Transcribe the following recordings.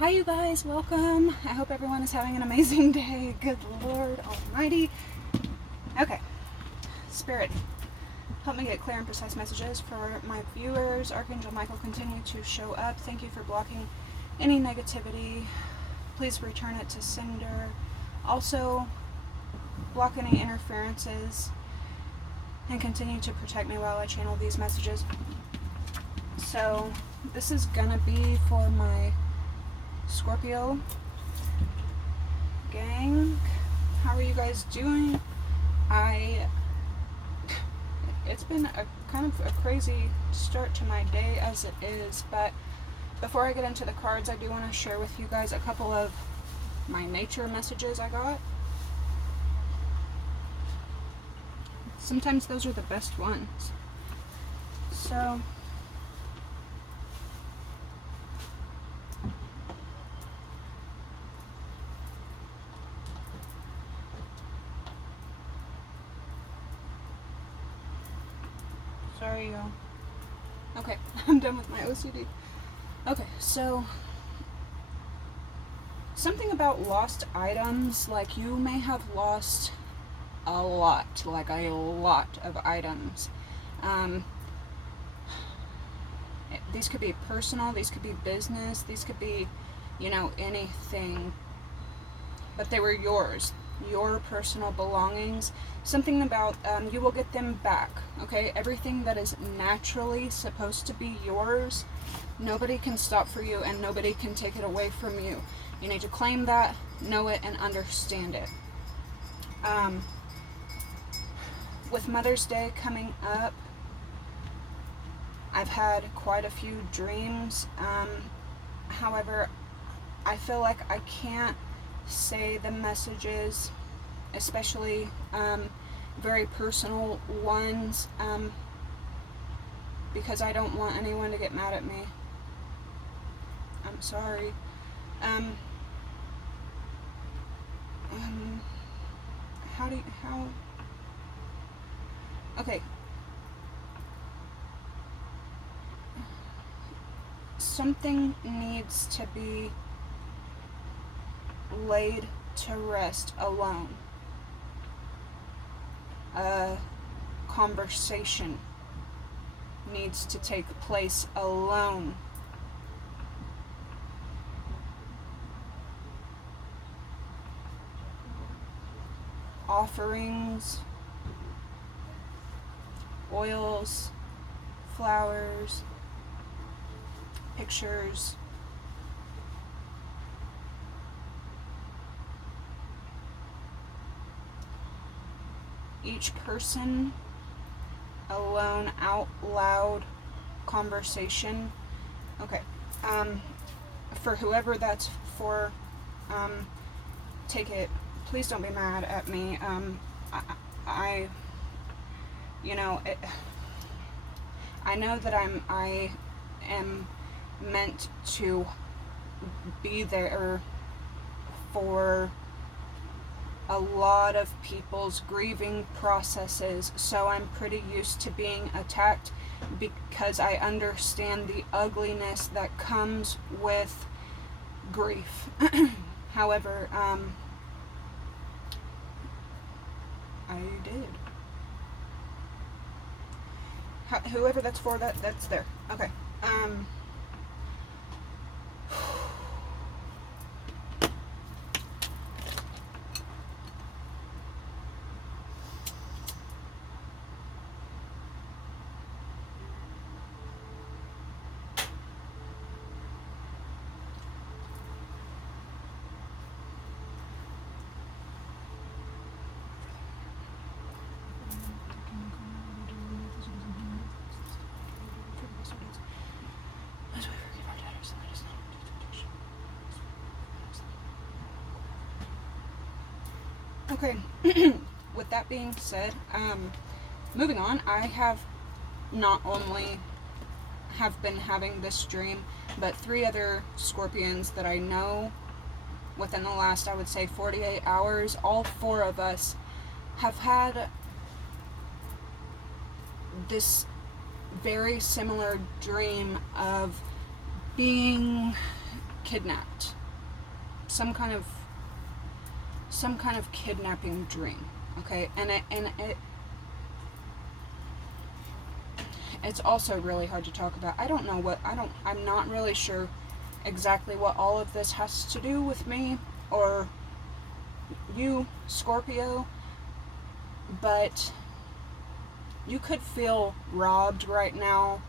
Hi you guys, welcome. I hope everyone is having an amazing day. Good Lord Almighty. Okay, Spirit, help me get clear and precise messages for my viewers. Archangel Michael, continue to show up. Thank you for blocking any negativity. Please return it to sender. Also, block any interferences and continue to protect me while I channel these messages. So, this is gonna be for my Scorpio gang. How are you guys doing? It's been a kind of a crazy start to my day as it is, but before I get into the cards, I do want to share with you guys a couple of my nature messages I got. Sometimes those are the best ones. So sorry, y'all. Okay, I'm done with my OCD. Okay, so something about lost items, like you may have lost a lot of items. These could be personal, these could be business, these could be, anything. But they were yours, your personal belongings. Something about you will get them back, okay? Everything that is naturally supposed to be yours, nobody can stop for you and nobody can take it away from you. You need to claim that, know it, and understand it. With Mother's Day coming up, I've had quite a few dreams. However, I feel like I can't say the messages, especially very personal ones, because I don't want anyone to get mad at me. I'm sorry. Okay. Something needs to be laid to rest alone. A conversation needs to take place alone. Offerings, oils, flowers, pictures, each person alone, out loud conversation. Okay, for whoever that's for, take it. Please don't be mad at me. I know that I am meant to be there for a lot of people's grieving processes, so I'm pretty used to being attacked because I understand the ugliness that comes with grief. However, I did. Whoever that's for, that's there. Okay. Okay, with that being said, moving on, I have not only have been having this dream, but 3 other Scorpions that I know within the last, I would say, 48 hours, all 4 of us have had this very similar dream of being kidnapped. some kind of kidnapping dream, okay? And it's also really hard to talk about. I'm not really sure exactly what all of this has to do with me or you, Scorpio, but you could feel robbed right now,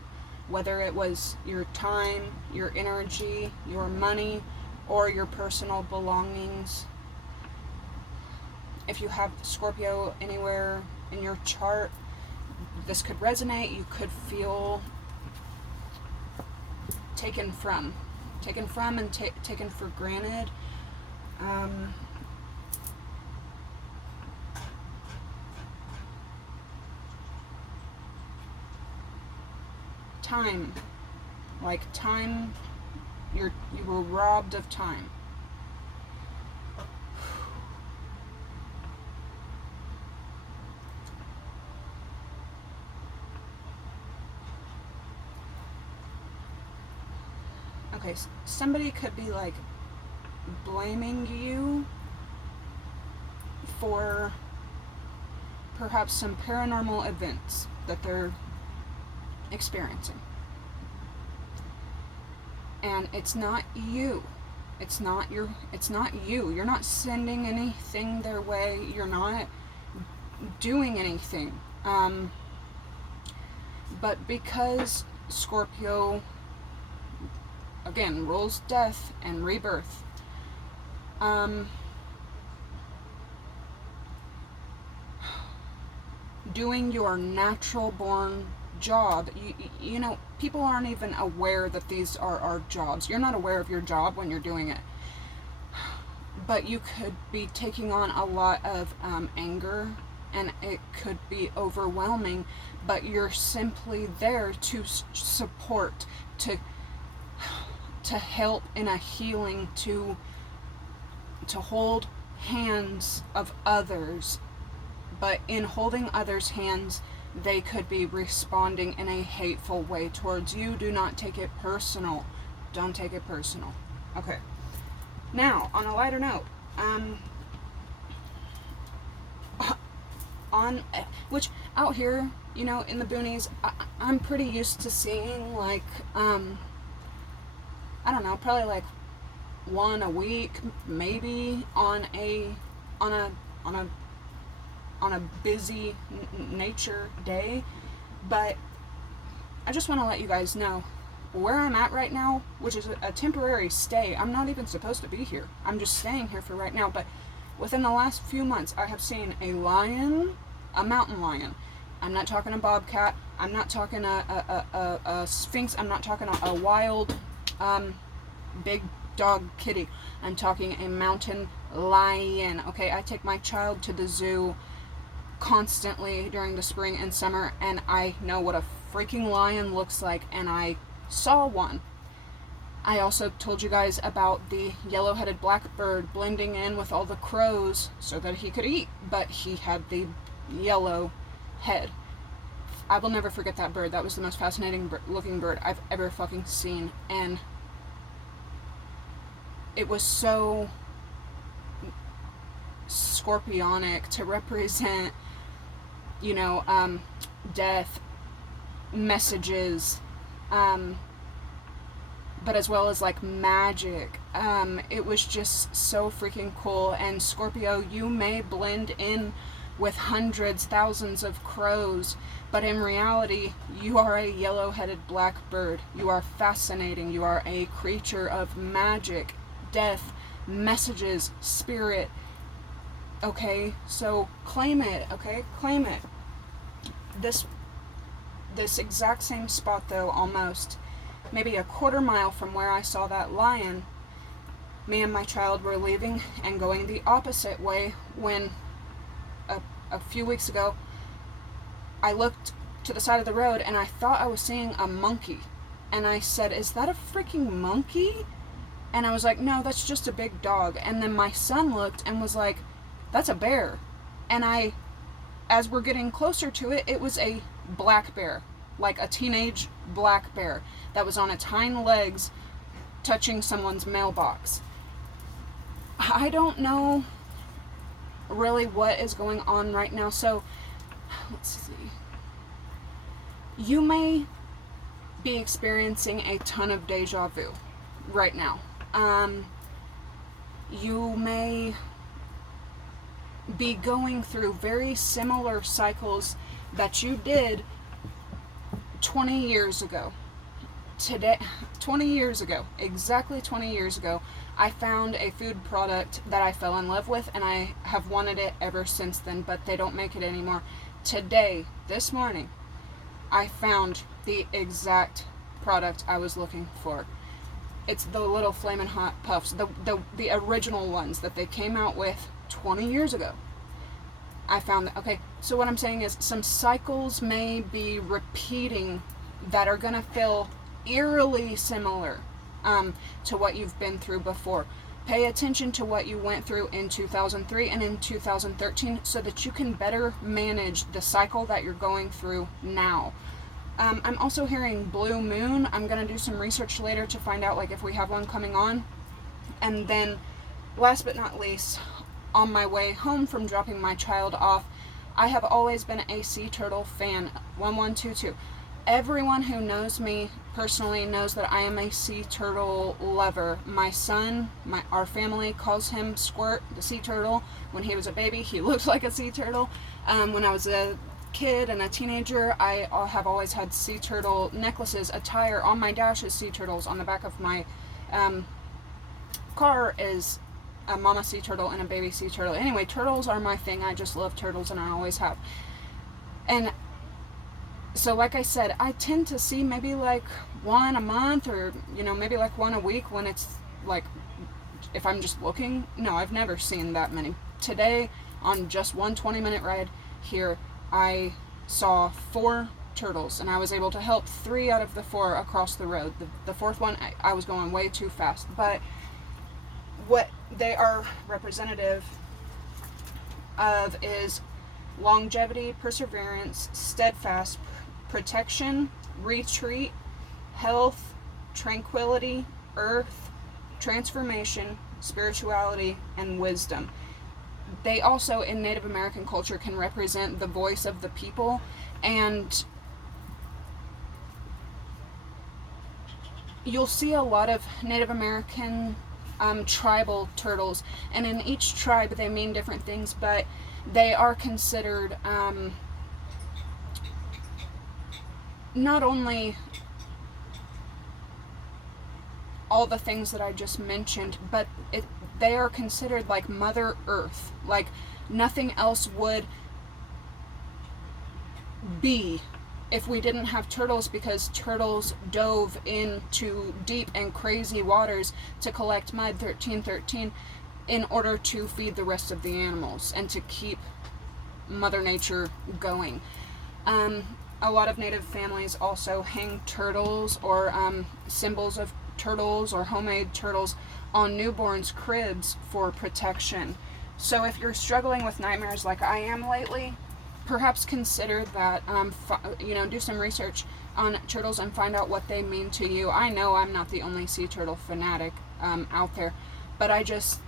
whether it was your time, your energy, your money, or your personal belongings. If you have Scorpio anywhere in your chart, this could resonate. You could feel taken from and taken for granted. Time, you were robbed of time. Okay, somebody could be like blaming you for perhaps some paranormal events that they're experiencing. And it's not you. It's not you. You're not sending anything their way. You're not doing anything. But because Scorpio, again, rules death and rebirth, doing your natural born job, you know, people aren't even aware that these are our jobs. You're not aware of your job when you're doing it, but you could be taking on a lot of anger, and it could be overwhelming, but you're simply there to support, to help in a healing, to hold hands of others. But in holding others' hands, they could be responding in a hateful way towards you. Do not take it personal. Don't take it personal. Okay. Now, on a lighter note, which out here, you know, in the boonies, I'm pretty used to seeing like, I don't know, probably like one a week, maybe on a busy nature day. But I just want to let you guys know where I'm at right now, which is a temporary stay. I'm not even supposed to be here. I'm just staying here for right now. But within the last few months, I have seen a lion, a mountain lion. I'm not talking a bobcat. I'm not talking a sphinx. I'm not talking a wild big dog kitty. I'm talking a mountain lion. Okay, I take my child to the zoo constantly during the spring and summer, and I know what a freaking lion looks like, and I saw one. I also told you guys about the yellow-headed blackbird blending in with all the crows so that he could eat, but he had the yellow head. I will never forget that bird. That was the most fascinating looking bird I've ever fucking seen, and it was so scorpionic to represent, you know, death, messages, but as well as like magic. It was just so freaking cool. And Scorpio, you may blend in with hundreds, thousands of crows, but in reality, you are a yellow-headed blackbird. You are fascinating. You are a creature of magic, death, messages, spirit. Okay, so claim it, okay? Claim it. This exact same spot, though, almost, maybe a quarter mile from where I saw that lion, me and my child were leaving and going the opposite way when a few weeks ago I looked to the side of the road and I thought I was seeing a monkey. And I said, "Is that a freaking monkey?" And I was like, "No, that's just a big dog." And then my son looked and was like, "That's a bear." And as we're getting closer to it, it was a black bear, like a teenage black bear that was on its hind legs touching someone's mailbox. I don't know really what is going on right now. So, let's see. You may be experiencing a ton of deja vu right now. You may be going through very similar cycles that you did 20 years ago. Today, 20 years ago, exactly 20 years ago, I found a food product that I fell in love with, and I have wanted it ever since then, but they don't make it anymore. Today, this morning, I found the exact product I was looking for. It's the little Flamin' Hot Puffs, the original ones that they came out with 20 years ago. I found that. Okay, so what I'm saying is some cycles may be repeating that are going to feel eerily similar to what you've been through before. Pay attention to what you went through in 2003 and in 2013 so that you can better manage the cycle that you're going through now. I'm also hearing blue moon. I'm going to do some research later to find out like if we have one coming on. And then last but not least, on my way home from dropping my child off, I have always been a sea turtle fan. 1122. Everyone who knows me personally knows that I am a sea turtle lover. My son, our family calls him Squirt, the sea turtle. When he was a baby, he looked like a sea turtle. When I was a kid and a teenager, I have always had sea turtle necklaces. Attire on my dash is sea turtles. On the back of my car is a mama sea turtle and a baby sea turtle. Anyway, turtles are my thing. I just love turtles, and I always have. And so like I said, I tend to see maybe like one a month, or maybe like one a week when it's like, if I'm just looking. No, I've never seen that many. Today, on just one 20-minute ride here, I saw 4 turtles, and I was able to help 3 out of the 4 across the road. The 4th one, I was going way too fast. But what they are representative of is longevity, perseverance, steadfast, protection, retreat, health, tranquility, earth, transformation, spirituality, and wisdom. They also, in Native American culture, can represent the voice of the people, and you'll see a lot of Native American tribal turtles, and in each tribe they mean different things, but they are considered not only all the things that I just mentioned, but they are considered like Mother Earth. Like nothing else would be if we didn't have turtles, because turtles dove into deep and crazy waters to collect mud 1313 in order to feed the rest of the animals and to keep Mother Nature going. A lot of Native families also hang turtles or symbols of turtles or homemade turtles on newborns' cribs for protection. So if you're struggling with nightmares like I am lately, perhaps consider that, do some research on turtles and find out what they mean to you. I know I'm not the only sea turtle fanatic out there, but I just,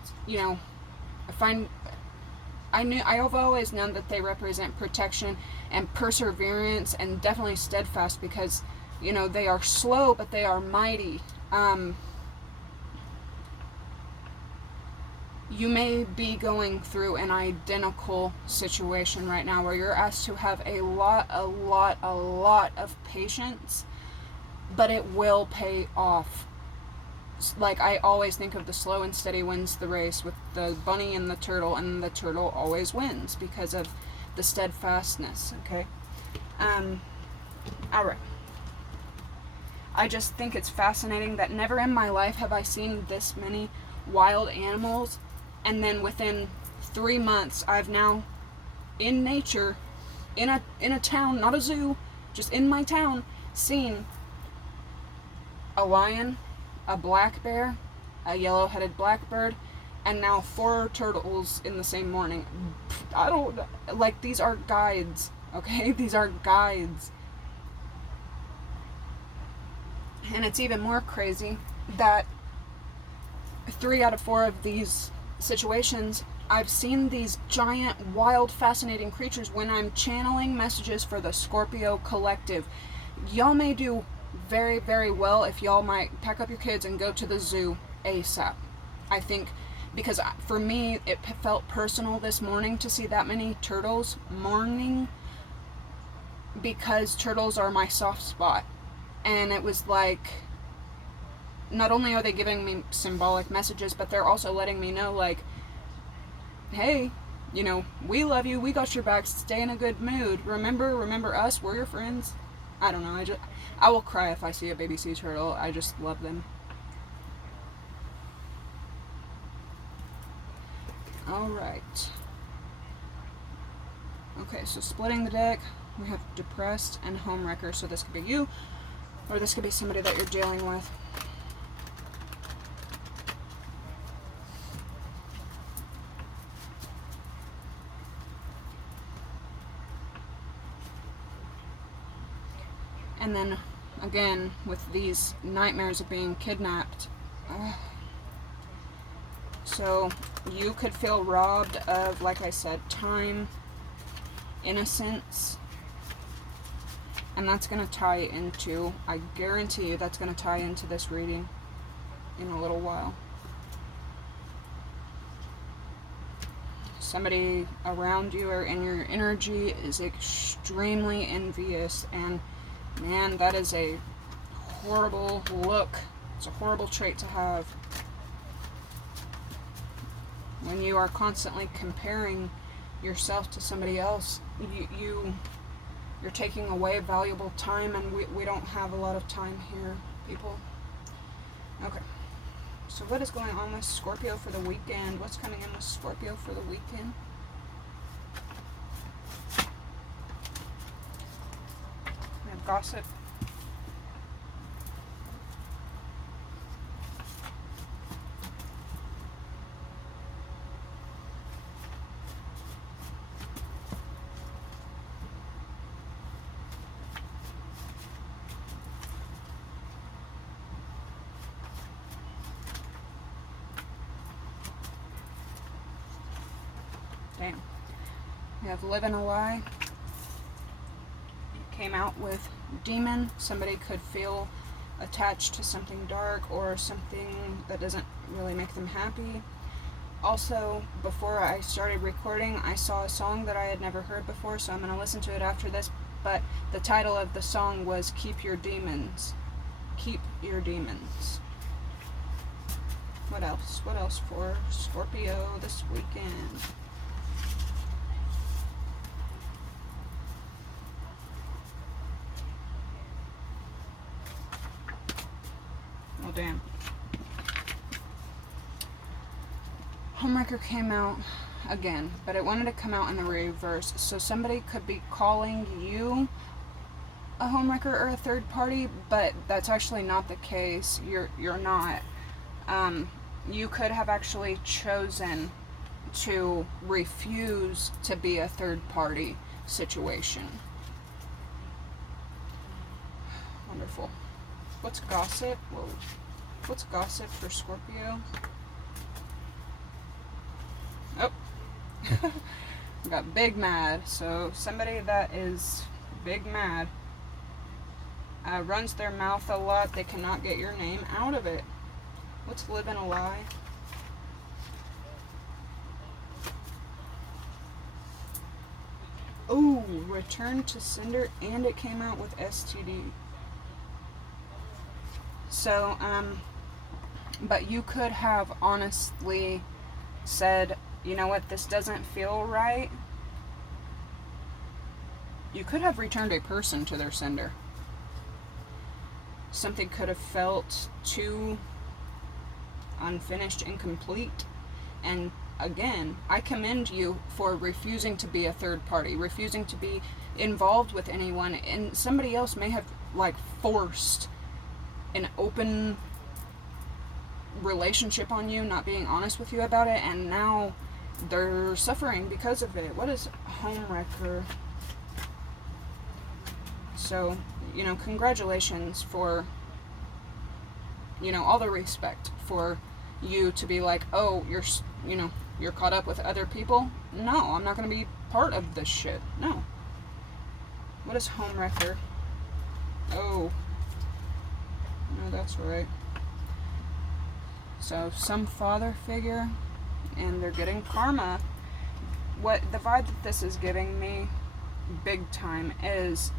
I've always known that they represent protection and perseverance, and definitely steadfast, because, they are slow, but they are mighty. You may be going through an identical situation right now where you're asked to have a lot of patience, but it will pay off. Like, I always think of the slow and steady wins the race with the bunny and the turtle always wins because of the steadfastness, okay? Alright. I just think it's fascinating that never in my life have I seen this many wild animals, and then within 3 months I've now, in nature, in a town, not a zoo, just in my town, seen a lion, a black bear, a yellow-headed blackbird, and now 4 turtles in the same morning. I don't, like, these are guides, okay? These are guides. And it's even more crazy that 3 out of 4 of these situations, I've seen these giant, wild, fascinating creatures when I'm channeling messages for the Scorpio collective. Y'all may do very, very well if y'all might pack up your kids and go to the zoo ASAP. I think, because for me, it felt personal this morning to see that many turtles mourning, because turtles are my soft spot. And it was like, not only are they giving me symbolic messages, but they're also letting me know, like, hey, you know, we love you, we got your back, stay in a good mood, remember us, we're your friends. I don't know, I will cry if I see a baby sea turtle. I just love them. Alright. Okay, so splitting the deck, we have depressed and homewrecker, so this could be you, or this could be somebody that you're dealing with. And then, again, with these nightmares of being kidnapped, so you could feel robbed of, like I said, time, innocence, and that's going to tie into, I guarantee you, that's going to tie into this reading in a little while. Somebody around you or in your energy is extremely envious, and man, that is a horrible look. It's a horrible trait to have. When you are constantly comparing yourself to somebody else, you're taking away valuable time, and we don't have a lot of time here, people. Okay. So what is going on with Scorpio for the weekend? What's coming in with Scorpio for the weekend? We have gossip. Damn. We have living a lie. It came out with demon. Somebody could feel attached to something dark or something that doesn't really make them happy. Also, before I started recording, I saw a song that I had never heard before, so I'm going to listen to it after this. But the title of the song was Keep Your Demons. Keep Your Demons. What else? What else for Scorpio this weekend? Oh, damn. Homewrecker came out again, but it wanted to come out in the reverse. So somebody could be calling you a homewrecker or a third party, but that's actually not the case. You're not. You could have actually chosen to refuse to be a third party situation. Wonderful. What's gossip? Whoa. What's gossip for Scorpio? Oh. Got big mad. So somebody that is big mad runs their mouth a lot. They cannot get your name out of it. What's living a lie? Ooh, return to sender, and it came out with STD. So, but you could have honestly said, you know what, this doesn't feel right. You could have returned a person to their sender. Something could have felt too unfinished, incomplete. And again, I commend you for refusing to be a third party, refusing to be involved with anyone, and somebody else may have like forced an open relationship on you, not being honest with you about it, and now they're suffering because of it. What is homewrecker? So, you know, congratulations for, you know, all the respect for you to be like, oh, you're caught up with other people. No, I'm not going to be part of this shit. No. What is homewrecker? Oh. No, that's right. So, some father figure, and they're getting karma. What the vibe that this is giving me, big time, is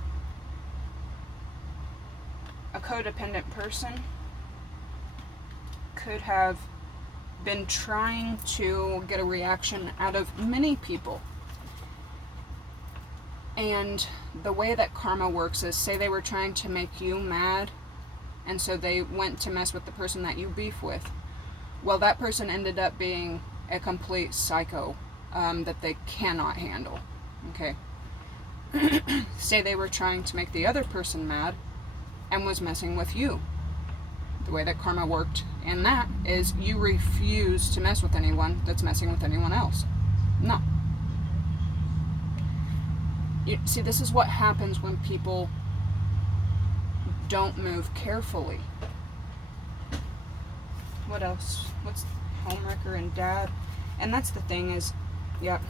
a codependent person could have been trying to get a reaction out of many people. And the way that karma works is, say they were trying to make you mad, and so they went to mess with the person that you beef with. Well, that person ended up being a complete psycho that they cannot handle. Okay? Say they were trying to make the other person mad and was messing with you. The way that karma worked in that is you refuse to mess with anyone that's messing with anyone else. No. See, this is what happens when people don't move carefully. What else? What's homewrecker and dad? And that's the thing is, yep,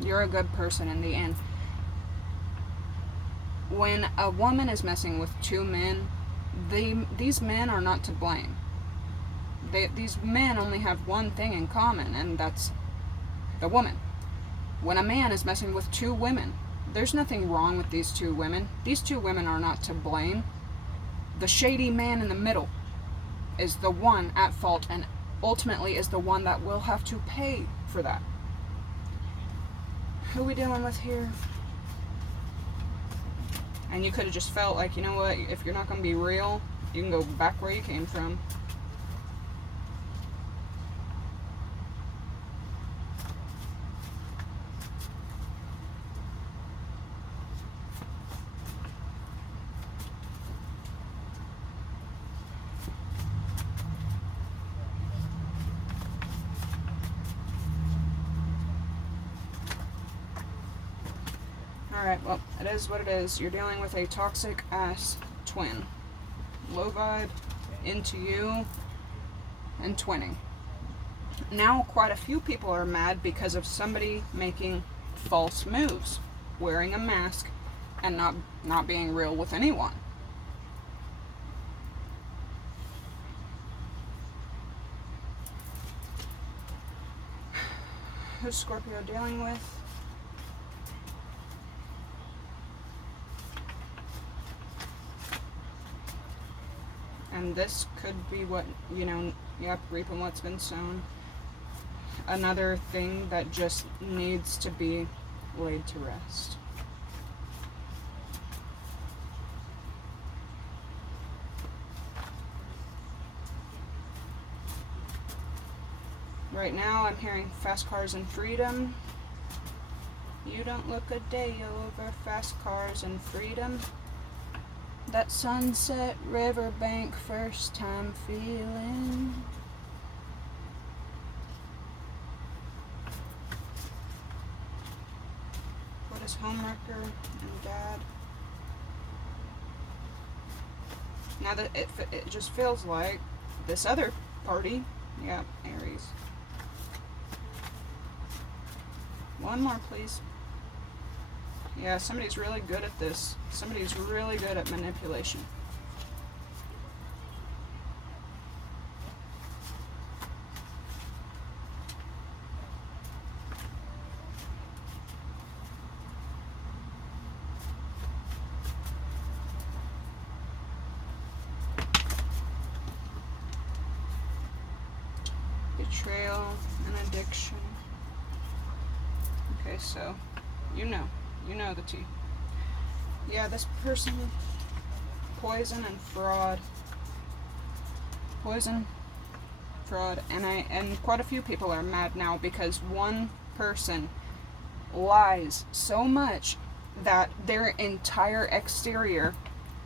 you're a good person in the end. When a woman is messing with two men, these men are not to blame. These men only have one thing in common, and that's the woman. When a man is messing with two women, there's nothing wrong with these two women. These two women are not to blame. The shady man in the middle is the one at fault, and ultimately is the one that will have to pay for that. Who are we dealing with here? And you could have just felt like, you know what, if you're not going to be real, you can go back where you came from. Alright, well, it is what it is. You're dealing with a toxic ass twin. Low vibe, into you, and twinning. Now, quite a few people are mad because of somebody making false moves, wearing a mask, and not being real with anyone. Who's Scorpio dealing with? And this could be what, yep, reaping what's been sown. Another thing that just needs to be laid to rest. Right now I'm hearing fast cars and freedom. You don't look a day over fast cars and freedom. That sunset riverbank first time feeling. What is homewrecker and dad? Now that it just feels like this other party, yeah, Aries. One more, please. Yeah, somebody's really good at this. Somebody's really good at manipulation. Betrayal and addiction. Okay, so you know the tea. Yeah, this person, poison and fraud. Poison, fraud, and quite a few people are mad now because one person lies so much that their entire exterior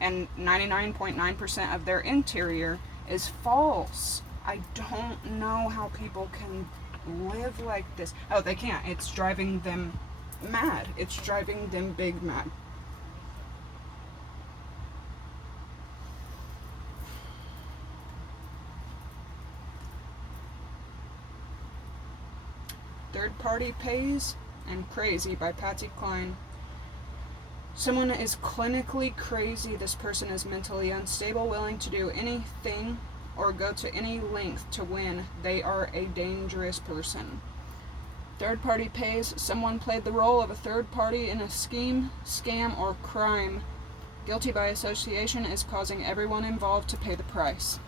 and 99.9% of their interior is false. I don't know how people can live like this. Oh, they can't. It's driving them mad. It's driving them big mad. Third Party Pays and Crazy by Patsy Cline. Someone is clinically crazy. This person is mentally unstable, willing to do anything or go to any length to win. They are a dangerous person. Third Party Pays. Someone played the role of a third party in a scheme, scam, or crime. Guilty by association, is causing everyone involved to pay the price.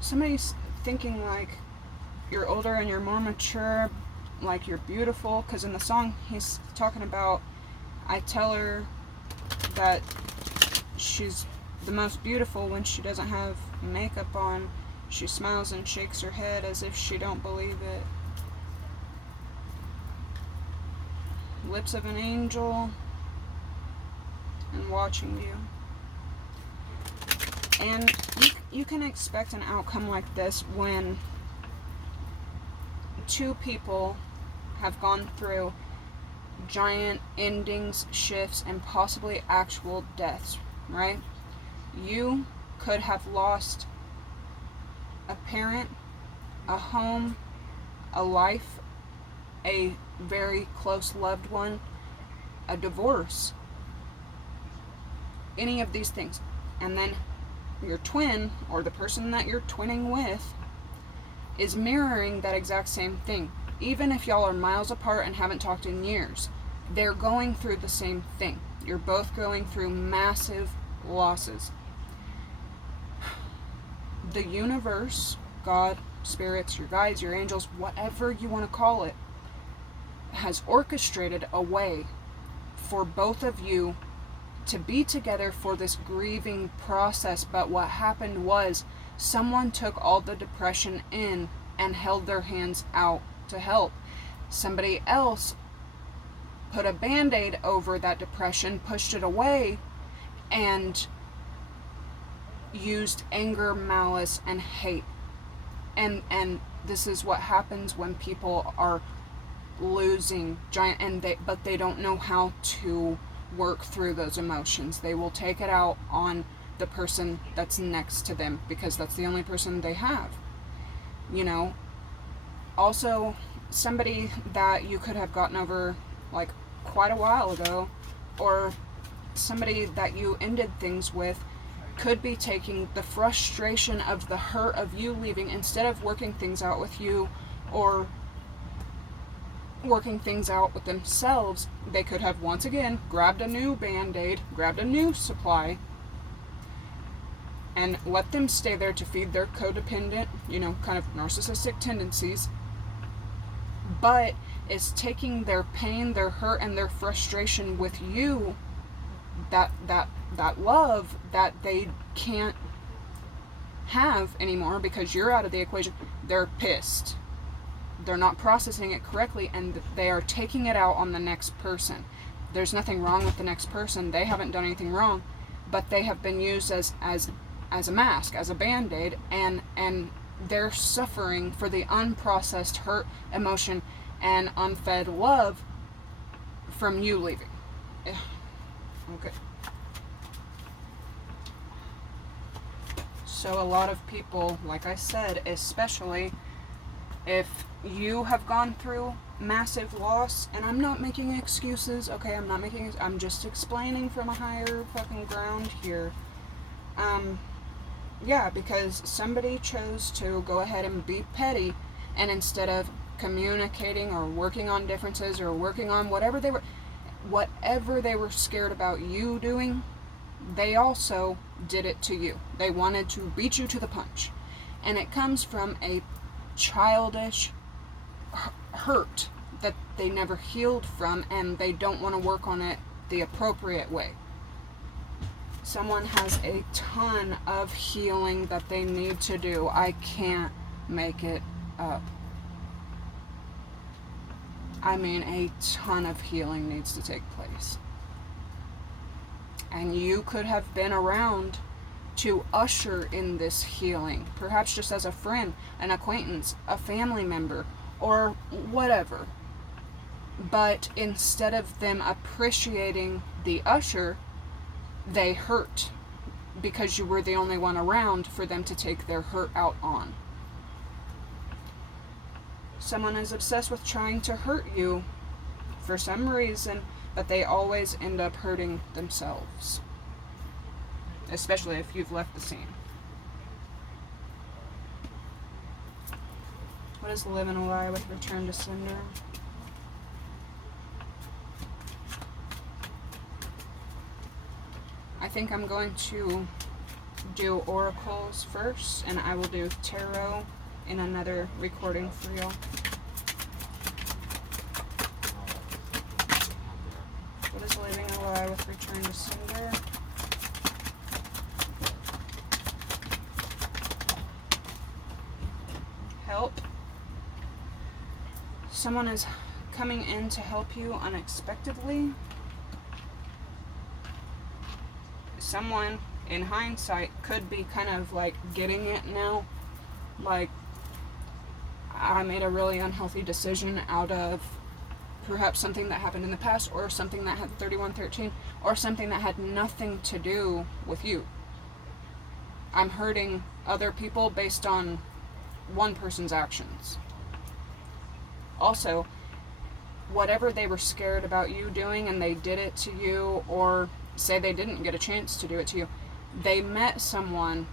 Somebody's thinking like you're older and you're more mature, like you're beautiful, because in the song he's talking about, I tell her that she's the most beautiful when she doesn't have makeup on. She smiles and shakes her head as if she don't believe it. Lips of an angel and watching you. And you can expect an outcome like this when two people have gone through giant endings, shifts, and possibly actual deaths, right? You could have lost a parent, a home, a life, a very close loved one, a divorce, any of these things. And then your twin, or the person that you're twinning with, is mirroring that exact same thing. Even if y'all are miles apart and haven't talked in years, they're going through the same thing. You're both going through massive losses. The universe, God, spirits, your guides, your angels, whatever you want to call it, has orchestrated a way for both of you to be together for this grieving process. But what happened was someone took all the depression in and held their hands out to help. Somebody else put a band-aid over that depression, pushed it away, and used anger, malice, and hate. And this is what happens when people are losing giant, but they don't know how to work through those emotions. They will take it out on the person that's next to them because that's the only person they have. You know, also somebody that you could have gotten over like quite a while ago, or somebody that you ended things with, could be taking the frustration of the hurt of you leaving, instead of working things out with you or working things out with themselves. They could have once again grabbed a new band-aid, grabbed a new supply, and let them stay there to feed their codependent, kind of narcissistic tendencies. But it's taking their pain, their hurt, and their frustration with you, that love that they can't have anymore because you're out of the equation. They're pissed. They're not processing it correctly, and they are taking it out on the next person. There's nothing wrong with the next person. They haven't done anything wrong, but they have been used as a mask, as a band-aid, and they're suffering for the unprocessed hurt, emotion, and unfed love from you leaving. Okay. So a lot of people, like I said, especially if you have gone through massive loss, and I'm not making excuses, okay? I'm just explaining from a higher fucking ground here. Yeah, because somebody chose to go ahead and be petty, and instead of communicating or working on differences or working on whatever they were scared about you doing, they also did it to you. They wanted to beat you to the punch. And it comes from a childish hurt that they never healed from, and they don't want to work on it the appropriate way. Someone has a ton of healing that they need to do. I can't make it up. I mean, a ton of healing needs to take place. And you could have been around to usher in this healing, perhaps just as a friend, an acquaintance, a family member, or whatever. But instead of them appreciating the usher, they hurt because you were the only one around for them to take their hurt out on. Someone is obsessed with trying to hurt you for some reason, but they always end up hurting themselves. Especially if you've left the scene. What is live in a lie with return to sender? I think I'm going to do oracles first, and I will do tarot in another recording for y'all. What is living a lie with return to sender? Help. Someone is coming in to help you unexpectedly. Someone, in hindsight, could be kind of like getting it now. Like, I made a really unhealthy decision out of perhaps something that happened in the past, or something that had 3113, or something that had nothing to do with you. I'm hurting other people based on one person's actions. Also, whatever they were scared about you doing and they did it to you, or say they didn't get a chance to do it to you, they met someone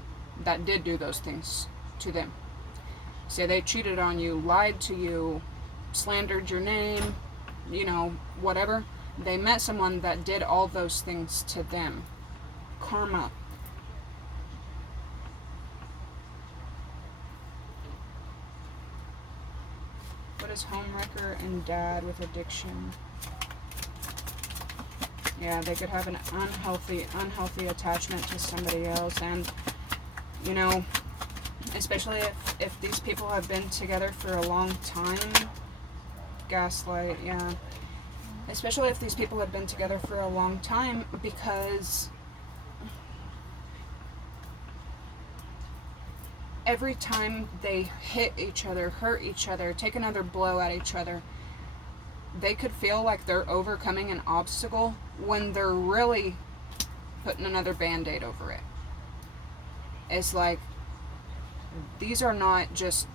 that did do those things to them. Say they cheated on you, lied to you, slandered your name, whatever. They met someone that did all those things to them. Karma. What is homewrecker and dad with addiction? Yeah, they could have an unhealthy attachment to somebody else, and especially if these people have been together for a long time. Gaslight, yeah. Especially if these people have been together for a long time, because every time they hit each other, hurt each other, take another blow at each other, they could feel like they're overcoming an obstacle when they're really putting another band-aid over it. It's like, these are not just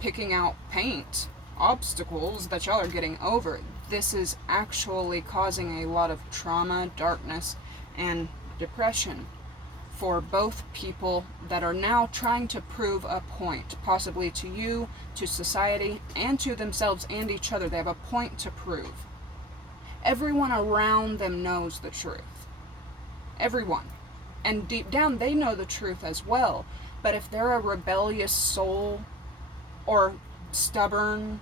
picking out paint obstacles that y'all are getting over. This is actually causing a lot of trauma, darkness, and depression for both people that are now trying to prove a point, possibly to you, to society, and to themselves and each other. They have a point to prove. Everyone around them knows the truth. Everyone. And deep down, they know the truth as well. But if they're a rebellious soul, or stubborn,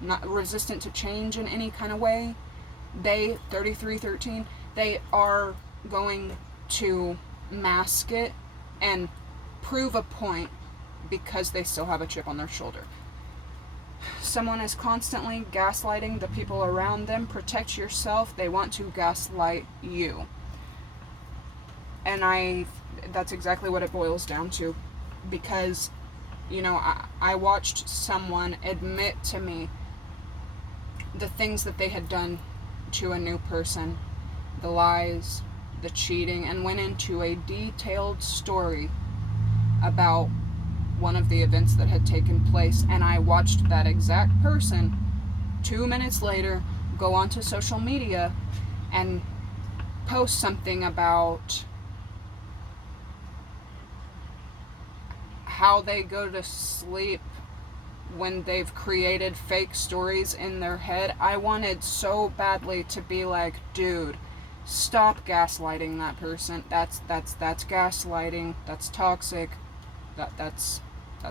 not resistant to change in any kind of way, 3313, they are going to mask it and prove a point because they still have a chip on their shoulder. Someone is constantly gaslighting the people around them. Protect yourself. They want to gaslight you. And that's exactly what it boils down to. Because, I watched someone admit to me the things that they had done to a new person, the lies, the cheating, and went into a detailed story about one of the events that had taken place. And I watched that exact person 2 minutes later go onto social media and post something about how they go to sleep when they've created fake stories in their head. I wanted so badly to be like, dude, stop gaslighting that person. That's gaslighting. That's toxic. That's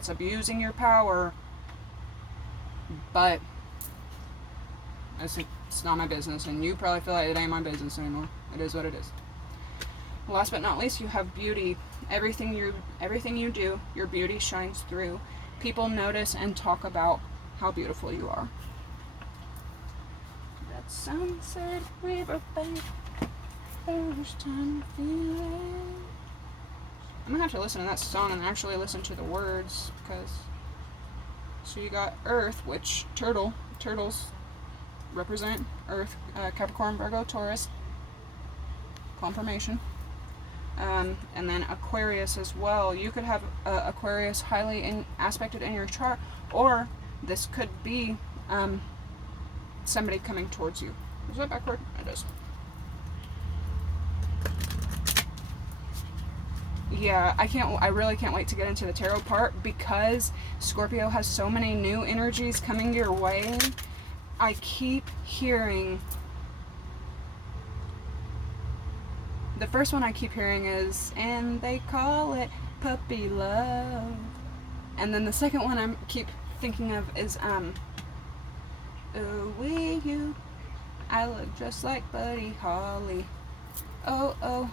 abusing your power. But it's not my business, and you probably feel like it ain't my business anymore. It is what it is. Last but not least, you have beauty. Everything you do, your beauty shines through. People notice and talk about how beautiful you are. That sunset riverbank, first time feeling. I'm gonna have to listen to that song and actually listen to the words, because so you got Earth, which turtles represent Earth, Capricorn, Virgo, Taurus, confirmation. And then Aquarius as well. You could have Aquarius highly aspected in your chart, or this could be somebody coming towards you. Is that backward? It is. Yeah, I really can't wait to get into the tarot part, because Scorpio has so many new energies coming your way. I keep hearing, the first one I keep hearing is, and they call it puppy love. And then the second one I keep thinking of is, oh, will you, I look just like Buddy Holly. Oh, oh,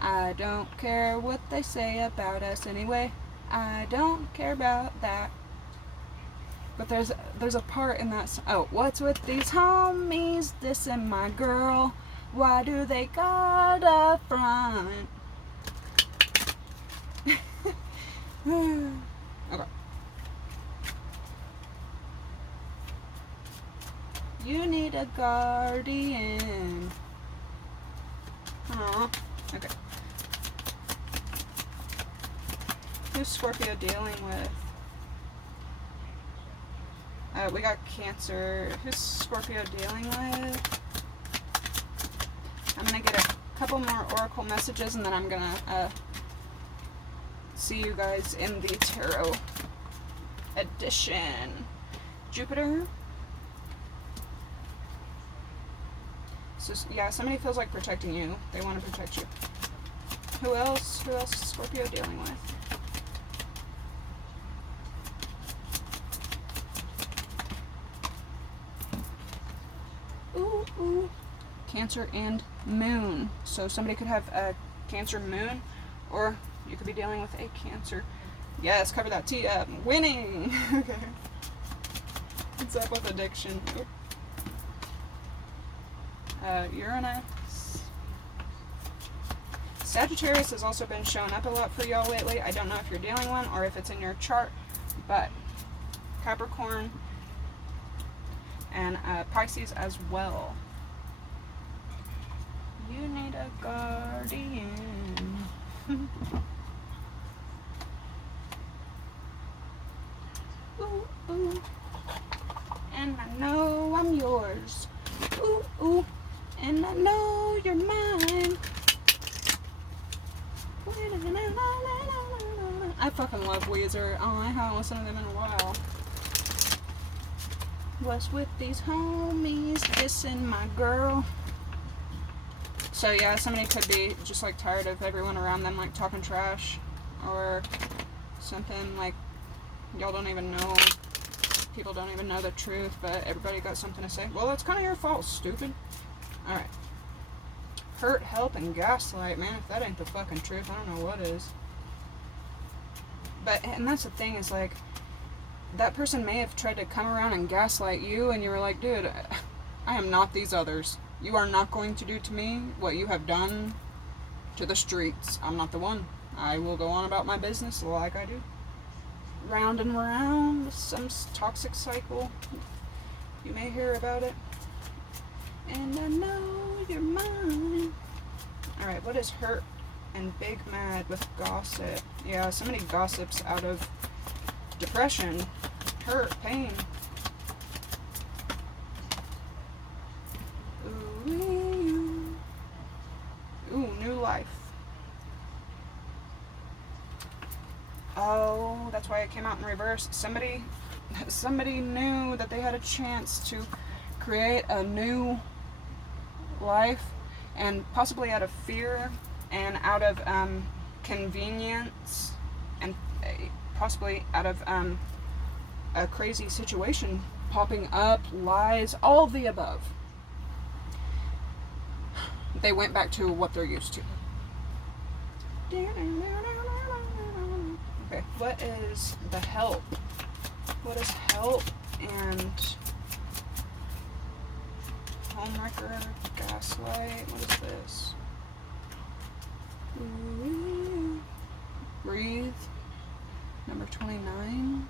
I don't care what they say about us anyway. I don't care about that. But there's a part in that. Oh, what's with these homies dissing my girl? Why do they got a front? Okay. You need a guardian. Aw. Okay. Who's Scorpio dealing with? We got Cancer. Who's Scorpio dealing with? I'm going to get a couple more oracle messages, and then I'm going to see you guys in the tarot edition. Jupiter. So, yeah, somebody feels like protecting you. They want to protect you. Who else? Who else is Scorpio dealing with? Ooh, ooh. Cancer and Moon. So somebody could have a Cancer Moon, or you could be dealing with a Cancer. Yes, cover that T up. Winning! Okay. What's up with addiction? Uranus. Sagittarius has also been showing up a lot for y'all lately. I don't know if you're dealing one or if it's in your chart, but Capricorn and Pisces as well. You need a guardian. Ooh, ooh. And I know I'm yours. Ooh, ooh. And I know you're mine. I fucking love Weezer. Oh, I haven't listened to them in a while. What's with these homies dissing my girl? So yeah, somebody could be just like tired of everyone around them like talking trash or something, like y'all don't even know, people don't even know the truth, but everybody got something to say. Well, that's kind of your fault, stupid. Alright. Hurt, help, and gaslight. Man, if that ain't the fucking truth, I don't know what is. But, and that's the thing, is like, that person may have tried to come around and gaslight you, and you were like, dude, I am not these others. You are not going to do to me what you have done to the streets. I'm not the one. I will go on about my business like I do. Round and round, some toxic cycle. You may hear about it. And I know you're mine. Alright, what is hurt and big mad with gossip? Yeah, somebody gossips out of depression, hurt, pain. Ooh, new life. Oh, that's why it came out in reverse. Somebody knew that they had a chance to create a new life, and possibly out of fear and out of convenience, and possibly out of a crazy situation popping up, lies, all of the above. They went back to what they're used to. Okay, what is the help? What is help and homewrecker, gaslight? What is this? Ooh. Breathe. Number 29.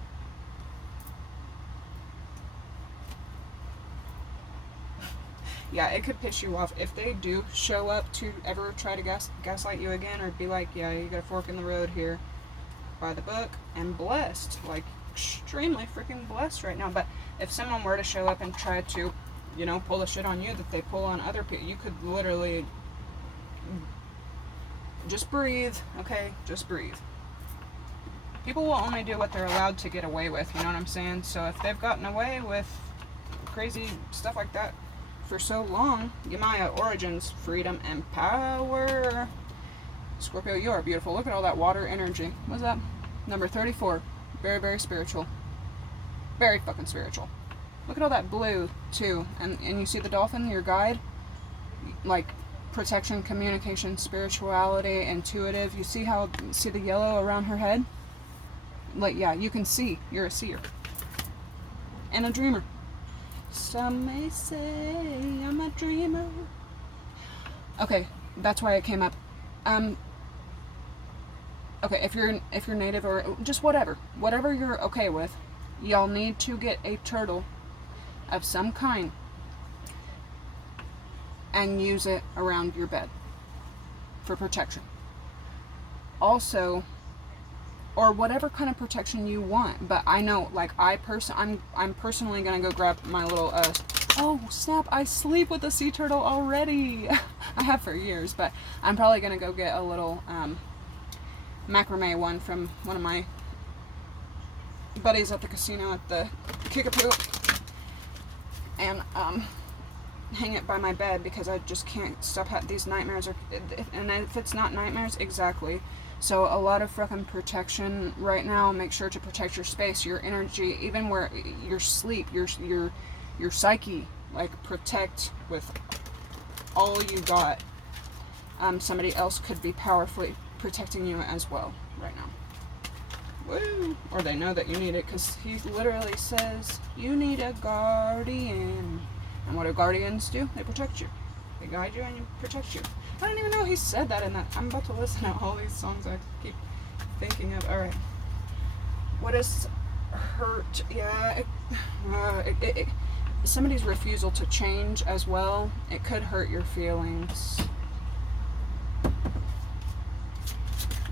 yeah, it could piss you off. If they do show up to ever try to gaslight you again, or be like, yeah, you got a fork in the road here, by the book, and blessed, like extremely freaking blessed right now. But if someone were to show up and try to, you know, pull the shit on you that they pull on other people, you could literally just breathe, okay? Just breathe. People will only do what they're allowed to get away with, you know what I'm saying? So if they've gotten away with crazy stuff like that for so long, Yamaya origins, freedom and power. Scorpio, you are beautiful. Look at all that water energy. What's that? Number 34. Very, very spiritual. Very fucking spiritual. Look at all that blue, too. And you see the dolphin, your guide? Like, protection, communication, spirituality, intuitive. You see the yellow around her head? Like, yeah, you can see. You're a seer. And a dreamer. Some may say I'm a dreamer. Okay, that's why it came up. Okay, if you're native or just whatever you're okay with, y'all need to get a turtle of some kind and use it around your bed for protection. Also, or whatever kind of protection you want. But I know, like, I'm personally gonna go grab my little oh snap! I sleep with a sea turtle already. I have for years, but I'm probably gonna go get a little macrame one from one of my buddies at the casino at the Kickapoo, and hang it by my bed because I just can't stop these nightmares. And if it's not nightmares, exactly. So a lot of fucking protection right now. Make sure to protect your space, your energy, even where your sleep, your psyche. Like, protect with all you got. Somebody else could be powerfully protecting you as well right now. Woo! Or they know that you need it, because he literally says you need a guardian. And what do guardians do? They protect you. They guide you and protect you. I don't even know he said that in that. I'm about to listen to all these songs I keep thinking of. Alright. What is hurt? Yeah, somebody's refusal to change as well. It could hurt your feelings.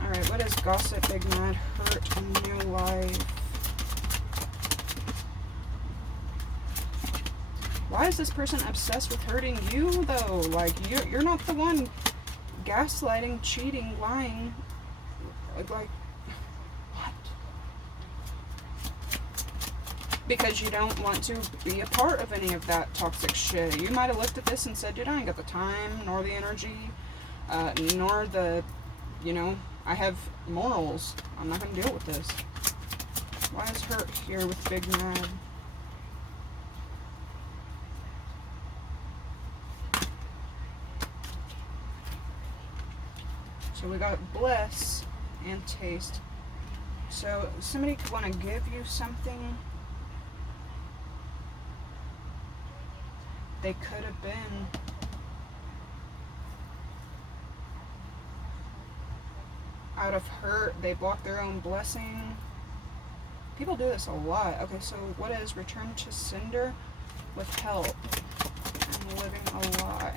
Alright, what is gossip, big mad, hurt, and new life? Why is this person obsessed with hurting you, though? Like, you're not the one gaslighting, cheating, lying. Like, what? Because you don't want to be a part of any of that toxic shit. You might have looked at this and said, dude, I ain't got the time, nor the energy, nor the, you know, I have morals. I'm not going to deal with this. Why is hurt here with big mad? So we got bless and taste. So somebody could want to give you something. They could have been out of hurt. They block their own blessing. People do this a lot. Okay, so what is return to sender with help and living a lie?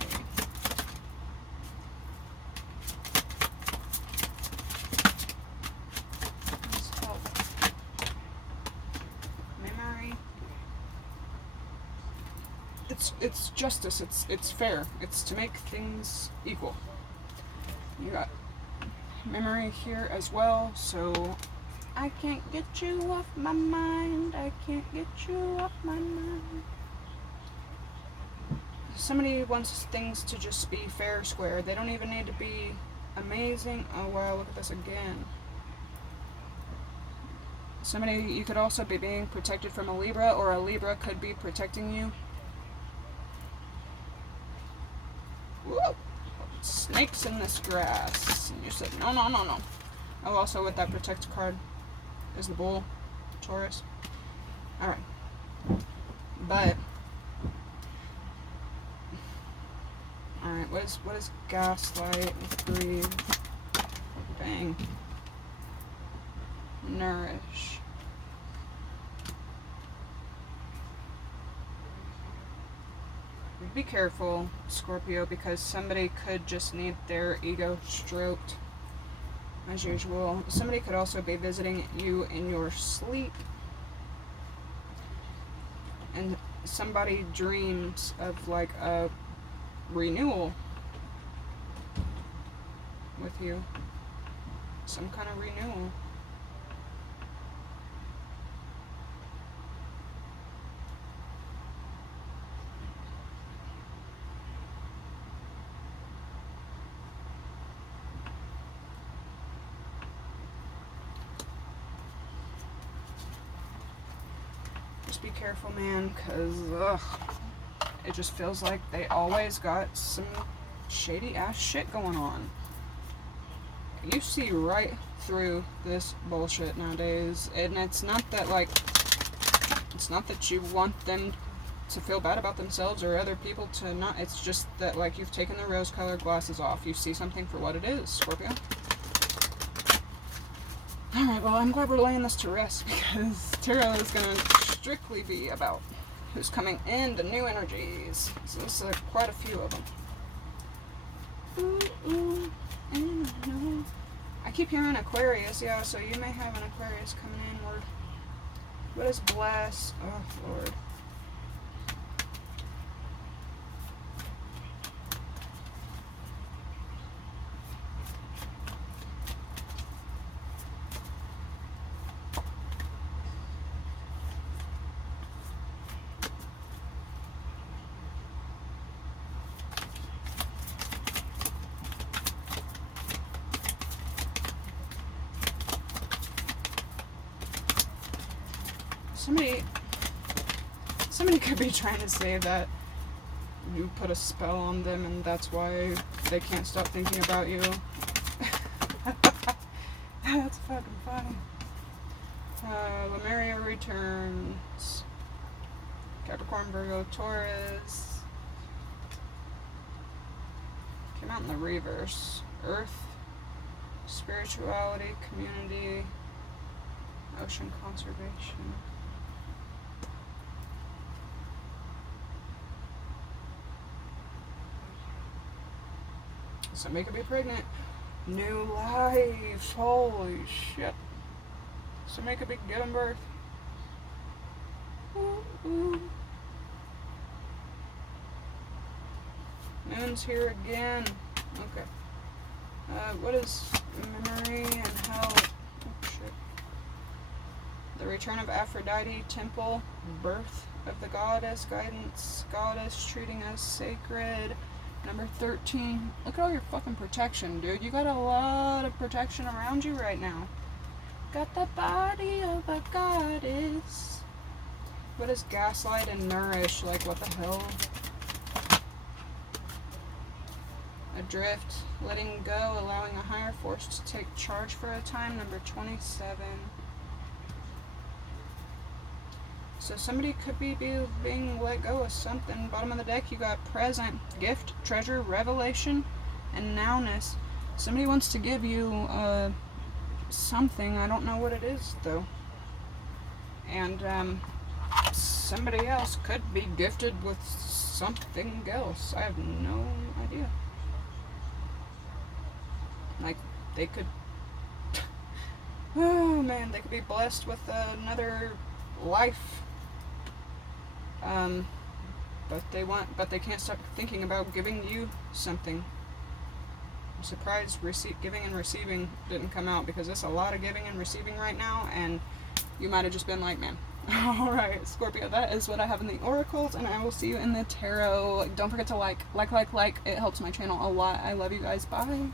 It's justice, it's fair, it's to make things equal. You got memory here as well, so I can't get you off my mind, I can't get you off my mind. Somebody wants things to just be fair, square. They don't even need to be amazing. Oh wow, look at this again. Somebody, you could also be being protected from a Libra, or a Libra could be protecting you. Whoa. Snakes in this grass. And you said, no, no, no, no. Oh, also with that protect card is the bull, Taurus. Alright. But, alright, what is gaslight, breathe, bang, nourish. be careful, Scorpio, because somebody could just need their ego stroked, as usual. Somebody could also be visiting you in your sleep, and somebody dreams of like a renewal with you, some kind of renewal. Just be careful, man, because it just feels like they always got some shady ass shit going on. You see right through this bullshit nowadays, and it's not that like, it's not that you want them to feel bad about themselves or other people to not, it's just that like you've taken the rose colored glasses off. You see something for what it is, Scorpio. Alright, well, I'm glad we're laying this to rest, because tarot is going to strictly be about who's coming in, the new energies. So this is quite a few of them. Ooh, ooh, and I know. I keep hearing Aquarius, yeah, so you may have an Aquarius coming inward. What is bless? Oh, Lord. Somebody could be trying to say that you put a spell on them and that's why they can't stop thinking about you. That's fucking funny. Lemuria returns. Capricorn, Virgo, Taurus. Came out in the reverse. Earth, spirituality, community, ocean conservation. Somebody could be pregnant. New life. Holy shit. Somebody could be giving birth. Ooh, ooh. Moon's here again. Okay. What is memory and health? Oh, shit. The return of Aphrodite, temple, birth of the goddess, guidance, goddess, treating us sacred. Number 13. Look at all your fucking protection, dude. You got a lot of protection around you right now. Got the body of a goddess. What is gaslight and nourish? Like, what the hell? Adrift. Letting go, allowing a higher force to take charge for a time. Number 27. So somebody could be being let go of something. Bottom of the deck, you got present, gift, treasure, revelation, and nowness. Somebody wants to give you something. I don't know what it is, though. And somebody else could be gifted with something else. I have no idea. Like, they could... Oh, man, they could be blessed with another life. But they can't stop thinking about giving you something. I'm surprised giving and receiving didn't come out, because there's a lot of giving and receiving right now, and you might have just been like, man. Alright, Scorpio, that is what I have in the oracles, and I will see you in the tarot. Don't forget to like. It helps my channel a lot. I love you guys. Bye.